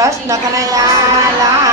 Trust not gonna lie.